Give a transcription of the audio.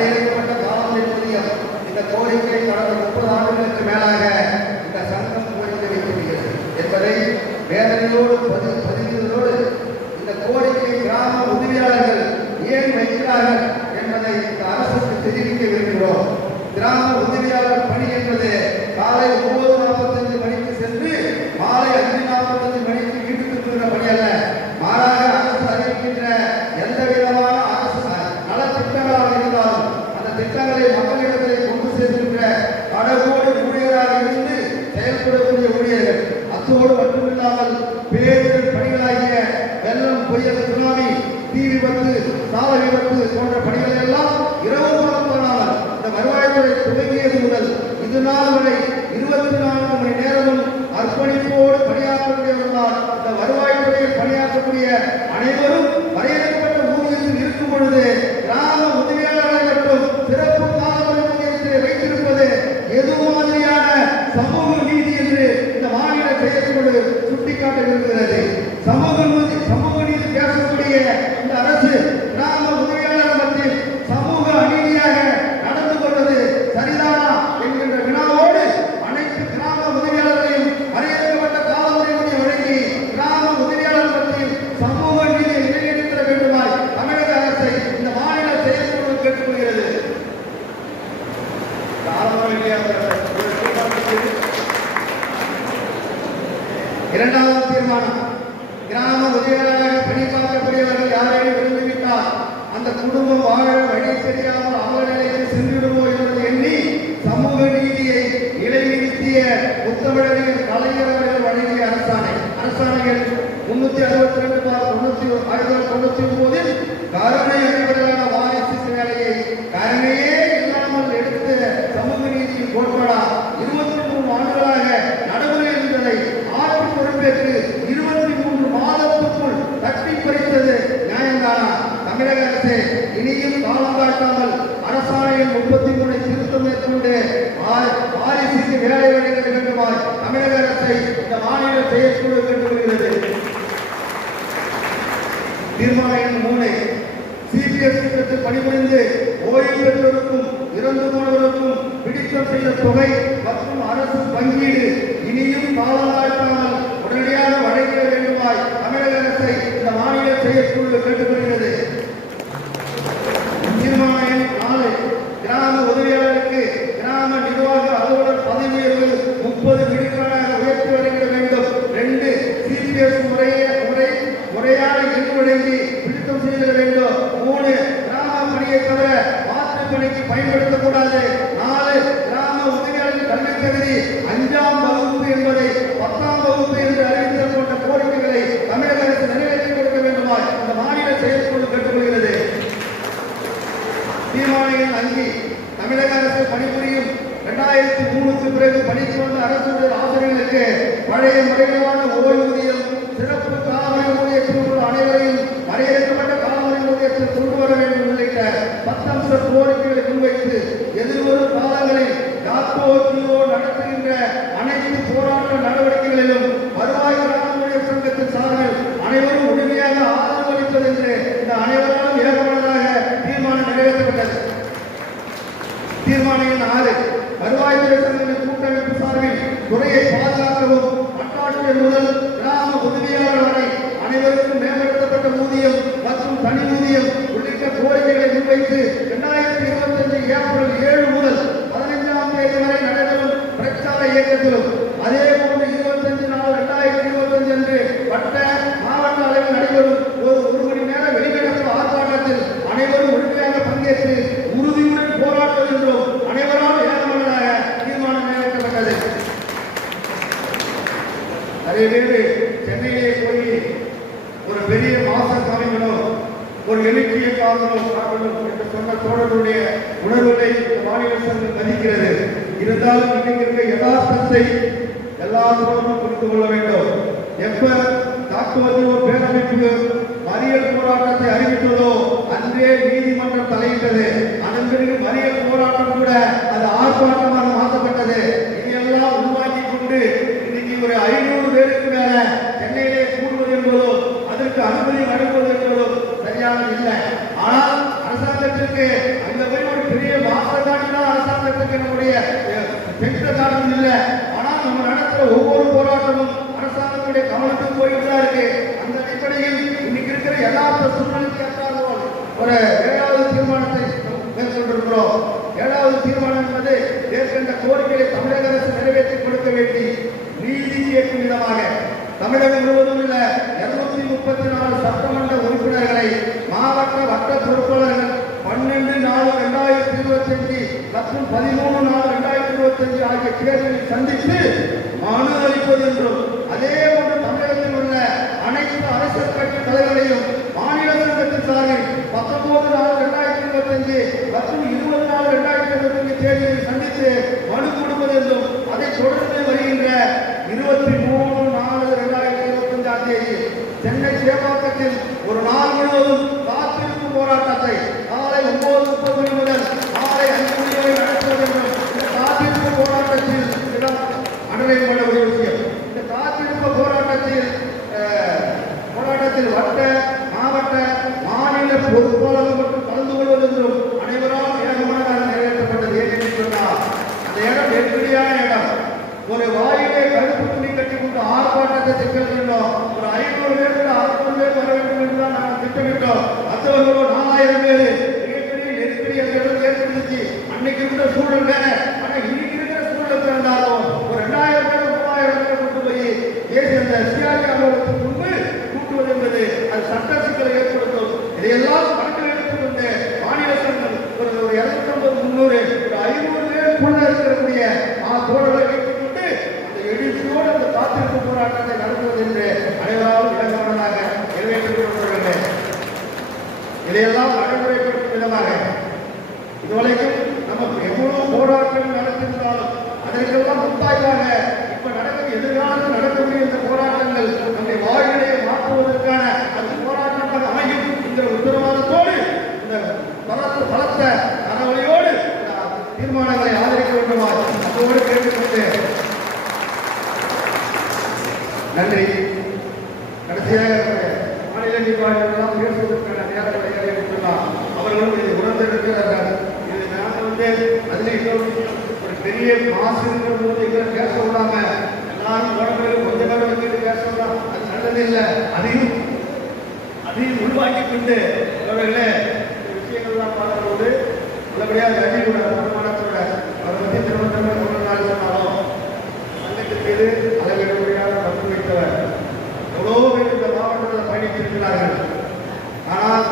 வரையறுக்கப்பட்ட காலத்தின் ஊதியம். இந்த கோரிக்கை கடந்த 30 ஆண்டுகளுக்கு மேலாக இந்த சங்கம் கோரிக்கை வைத்திருக்கிறது என்பதை வேதனையோடு பதிவுகளோடு இந்த கோரிக்கை கிராம உதவியாளர்கள் ஏன் வைக்கிறார்கள் என்பதை இந்த அரசுக்கு தெரிவிக்க விரும்புகிறோம். கிராம உதவியாளர் பணி என்பது காலை 9:45 மணிக்கு சென்று மாலை 5:45 மணிக்கு வீட்டுக்கு திரும்ப பணி அல்ல. மாறாக அரசு அறிவிக்கின்ற எந்த விதமான அரசு நலத்திட்டங்களாக இருந்தாலும் அந்த திட்டங்களை மக்களிடத்தை கொண்டு சேர்க்கின்ற கடவுடு ஊழியராக இருந்து செயல்படக்கூடிய ஊழியர்கள். அத்தோடு மட்டுமில்லாமல் பேரிடர் பணிகளாகிய வெள்ளம், புயல், சுனாமி, தீ விபத்து, சால விபத்து போன்ற பணிகளை எல்லாம் இரவு பகலாமல் இந்த வருவாய்த்துறை துவங்கியது முதல் இது நாள் வரை 24 மணி நேரமும் அர்ப்பணிப்போடு பணியாற்றக்கூடியவர்களால் இந்த வருவாய்த்துறையில் பணியாற்றக்கூடிய அனைவரும் வரையறுக்கப்பட்ட ஊதியத்தில் இருக்கும் பொழுது கிராம உதவியாளர்களை மட்டும் சிறப்பு கால ஊதியத்தை வைத்திருப்பது எது மாதிரியான சமூக நீதி என்று இந்த மாநில செயற்குழு சுட்டிக்காட்ட விரும்புகிறது. சமூக நீதி பேசக்கூடிய இந்த அரசு கிராம உதவியாளர் மத்தியில் சமூக அநீதியாக நடந்து கொள்வது சரிதானா என்கின்ற வினாவோடு அனைத்து கிராம உதவியாளர்களையும் வரையறுக்கப்பட்ட காலமுறை வழங்கி கிராம உதவியாளர் மத்தியில் சமூக நீதியை நிலைநிறுத்த வேண்டுமாய் தமிழக அரசை இந்த மாநில செயற்குழு கேட்டுக்கொள்கிறது. இரண்டாவது தீர்மானம், கிராம உதவியாளராக பணி பார்க்கக்கூடியவர்கள் யாரையும் விரும்பிவிட்டால் அந்த குடும்பம் வாழ வழி தெரியாமல் அவநிலைக்கு சென்றுவிடுமோ என்பதை எண்ணி சமூக நீதியை நிலைநிறுத்திய முத்தமிழறிஞர் கலைஞர் அவர்கள் வழங்கிய அரசாணைகள் 362/1999 கருணை அடிப்படையிலான வாரிசு வேலையை கருணையே இல்லாமல் எடுத்த சமூக நீதியின் கோட்பாடா 23 ஆண்டுகளாக நடைமுறையில் இருந்ததை ஆட்சி பொறுப்பேற்று 23 மாதத்துக்குள் தட்டி பறித்தது நியாயம்தானா? தமிழக அரசு இனியும் காலம் காட்டாமல் அரசாணையில் 33 திருத்தம் மேற்கொண்டு வாரிசுக்கு வேலை வழங்க வேண்டுமாய் தமிழக அரசை இந்த மாநில செயற்குழு கேட்டுக்கொள்கிறது. தீர்மானம் 3, சிபிஎஸ் திட்டத்தில் பணிபுரிந்து ஓய்வு பெற்றோருக்கும் இறந்து போனவருக்கும் பிடித்தம் செய்த தொகை மற்றும் அரசு பங்கீடு இனியும் காலம் காட்டாமல் உடனடியாக வழங்கிட வேண்டுமாய் தமிழக அரசை இந்த மாநில செயற்குழு கேட்டுக்கொள்கிறது. தீர்மானம் 4, கிராம உதவியாளருக்கு கிராம நிர்வாக அலுவலர் பதவி உயர்வு 30 விழுக்காடாக உயர்த்தி வழங்கிட வேண்டும். 2, சிபிஎஸ் முறையான எண் வழங்கி பிடித்தம் செய்திட வேண்டும். 3, கிராம பணியை தவிர மாற்று பணிக்கு பயன்படுத்தக்கூடாது. 4, கிராம உதவியாளர் கல்வி தகுதி 5ஆம் வகுப்பு என்பதை 10ஆம் வகுப்பு என்று அறிவித்தல் போன்ற கோரிக்கைகளை தமிழக அரசு நிறைவேற்றி கொடுக்க வேண்டுமாய் இந்த மாநில செயற்குழு கேட்டுக்கொள்கிறது. தீர்மானம் 5, தமிழக அரசு பணிபுரியும் 2003க்கு பிறகு பணிக்கு வந்த அரசு ஆசிரியர்களுக்கு பழைய முறையிலான ஓய்வூதியம், சிறப்பு காலமுறை ஊதியத்தில் உள்ள அனைவரையும் வரையறுக்கப்பட்ட காலமுறை ஊதியத்தில் கொண்டு வர வேண்டும் உள்ளிட்ட 10 அம்ச கோரிக்கைகளை முன்வைத்து எதிர்வரும் காலங்களில் யாக்கோஜியோ நடத்துகின்ற அனைத்து போராட்ட நடவடிக்கைகளிலும் வருவாய் கிராம ஊழியர் சங்கத்தின் சார்பில் அனைவரும் உறுதியாக ஆதரவு அளிப்பது என்று இந்த அனைவராலும் ஏகமனதாக தீர்மானம் நிறைவேற்றப்பட்டது. தீர்மானம் 6, வருவாய்த்துறை சங்கத்தின் கூட்டமைப்பு சார்பில் துறையை பாதுகாக்கவும் வட்டாட்சியர் முதல் கிராம உதவியாளர் வரை அனைவருக்கும் மேம்படுத்தப்பட்ட ஊதியம் மற்றும் தனி ஊதியம் உள்ளிட்ட கோரிக்கைகளை முன்வைத்து 2025 ஏப்ரல் 7 முதல் 15ஆம் தேதி வரை நடைபெறும் பிரச்சார இயக்கத்திலும் அதேபோன்று 25/4/2025 அன்று வட்ட மாவட்ட அளவில் நடைபெறும் ஒரு மணி நேர வெளிநடப்பு ஆர்ப்பாட்டத்தில் அனைவரும் முழுமையாக பங்கேற்று உறுதியுடன் போராடுவது என்றும் அனைவரால் ஏகமனதாக தீர்மானம் நிறைவேற்றப்பட்டது. அதே வேறு சென்னையிலே போய் ஒரு பெரிய மாசம் காமிக்கணும், ஒரு எழுச்சியை காக்கணும் என்று சொன்ன தோழர்களுடைய உணர்வுகளை மாநில சங்கம் மதிக்கிறது. இருந்தாலும் இன்றைக்கு இருக்க யதார்த்தத்தை எல்லா தோழரும் புரிந்து கொள்ள வேண்டும். எப்ப தாக்குவதோ பேரமைப்பு மறியல் போராட்டத்தை அறிவித்ததோ அன்றே நீதிமன்றம் தலையிட்டது. அதன் பிறகு மறியல் போராட்டம் கூட அது ஆர்ப்பாட்டமாக மாற்றப்பட்டது. இதையெல்லாம் உருவாக்கி கொண்டு இன்னைக்கு ஒரு 500 பேருக்கு மேல சென்னையிலே கூடுவது என்பதோ அதற்கு அனுமதி வழங்குவது என்பதோ சரியாக இல்லை. ஆனால் அரசாங்கத்திற்கு அந்த போய் ஒரு காரணம் அரசாங்கத்துக்கு நம்முடைய பெற்ற காரணம் இல்லை. ஆனால் நம்ம நடத்துற ஒவ்வொரு போராட்டமும் அரசாங்கத்துடைய கவனத்துக்கு போயிட்டு தான் இருக்கு. அந்த அடிப்படையில் இன்னைக்கு இருக்கிற எல்லா சூழ்நிலைக்கு ஏற்றாலும் ஒரு 7வது தீர்மானத்தை மேற்கொண்டிருக்கிறோம். 7வது தீர்மானம் என்பது ஏற்கனவே கோரிக்கையை தமிழக அரசு நிறைவேற்றி கொடுக்க வேண்டி நீதி கேட்கும் விதமாக தமிழகம் முழுவதும் உள்ள 234 சட்டமன்ற உறுப்பினர்களை மாவட்ட வட்ட பொறுப்பாளர்கள் 12/4/2025 மற்றும் 13/4/2025 ஆகிய தேர்தலில் சந்தித்து மனு அளிப்பது என்றும், அதே போன்று தமிழகத்தில் உள்ள அனைத்து அரசியல் கட்சி தலைவர்களையும் மாநில சங்கத்தின் சார்பில் 19/4/2025 மற்றும் 20/4/2025 தேர்தலில் சந்தித்து மனு கொடுப்பது என்றும், அதைத் தொடர்ந்து வருகின்ற 23/4/2025 தேதி சென்னை சேப்பாக்கத்தில் ஒரு நாள் முழுவதும் காத்திருப்பு போராட்டத்தை காலை 9:30 மணி முதல் மாலை 5 மணி வரை நடத்துவது என்றும், இந்த காத்திருப்பு போராட்டத்தில் அனுமதி கொள்ளக்கூடிய விஷயம். இந்த காத்திருப்பு போராட்டத்தில் வட்ட மாவட்ட மாநில பொறுப்பாளர்கள் மற்றும் கலந்து கொள்வது என்றும் அனைவரால் வேகமாக நிறைவேற்றப்பட்டது. ஏனென்று சொன்னால் அந்த இடம் நெருக்கடியான இடம். ஒரு வாயிலே கருப்பு துணி கட்டி கொண்டு ஆர்ப்பாட்டத்தை திட்டமிட்டோம். ஒரு 500 பேர் 600 பேர் வர வேண்டும் என்றுதான் நாங்கள் திட்டமிட்டோம். மற்றவர்களோ 4000 பேர். மிகப்பெரிய நெருக்கடி அந்த இடம் ஏற்படுத்தி அன்னைக்கு இருந்த சூழல் வேற. ஆனால் இன்னைக்கு இருக்கிற சூழல் பிறந்தாலும் ஒரு 2000 பேர் 3000 பேர் கொண்டு போய் அந்த சிஆர்பி அலுவலகத்துக்கு முன்பு கூட்டுவது என்பது அது சட்ட சிக்கலை ஏற்படுத்தும். இதையெல்லாம் கணக்கில் எடுத்துக்கொண்டு மாநில சங்கம் ஒரு 250 300 ஒரு 500 பேருக்குள்ள இருக்கக்கூடிய தோழர்களை வைத்துக் கொண்டு அந்த எழுச்சியோடு அந்த காத்திருப்பு போராட்டத்தை நடத்துவது என்று அனைவராலும் இலக்கணமாக நிறைவேற்றிக் கொண்டிருக்கின்றேன். இதையெல்லாம் நடைமுறைப்படுத்தும் விதமாக இதுவரைக்கும் நமக்கு எவ்வளவு போராட்டங்கள் நடத்திருந்தாலும் அதற்கெல்லாம் முத்தாய்வாக இப்ப நடக்கும் எதிர்காலத்தில் நடக்கக்கூடிய இந்த போராட்டங்கள் நம்முடைய வாழ்நிலையை மாற்றுவதற்கான அந்த போராட்டமாக அமையும் என்கிற உத்தரவாதத்தோடு இந்த பலத்த அறவழியோடு தீர்மானங்களை ஆதரிக்க வேண்டுமா அதோடு கேட்டுக்கொண்டு நன்றி. கடைசியாக மாநில நிர்வாகிகள் பேசுவதற்கான நேரங்களை ஏற்படுத்தலாம். அவர்களும் இதை உணர்ந்திருக்கிறார்கள். இது நாங்கள் அதில் ஒரு பெரிய மாசு இருக்கிற போது எங்களை பேச விடாம எல்லாரும் உடம்பு கொஞ்ச நேரம் வைக்கிட்டு பேச விடாம அது நல்லது இல்லை. அதையும் உள்வாங்கிக் கொண்டு அவர்களே விஷயங்கள்லாம் பார்க்கும்போது நல்லபடியாக கல்வியோட வருமானத்தோட அதை பற்றி திருவண்ணாமலை ஒரு நாள் சொன்னாலும் சங்கத்தின் மீது அளவிட முடியாத நம்பிக்கை வைத்தவர் எவ்வளோ பேர் இந்த மாவட்டத்தில் பயணித்திருக்கிறார்கள். ஆனால்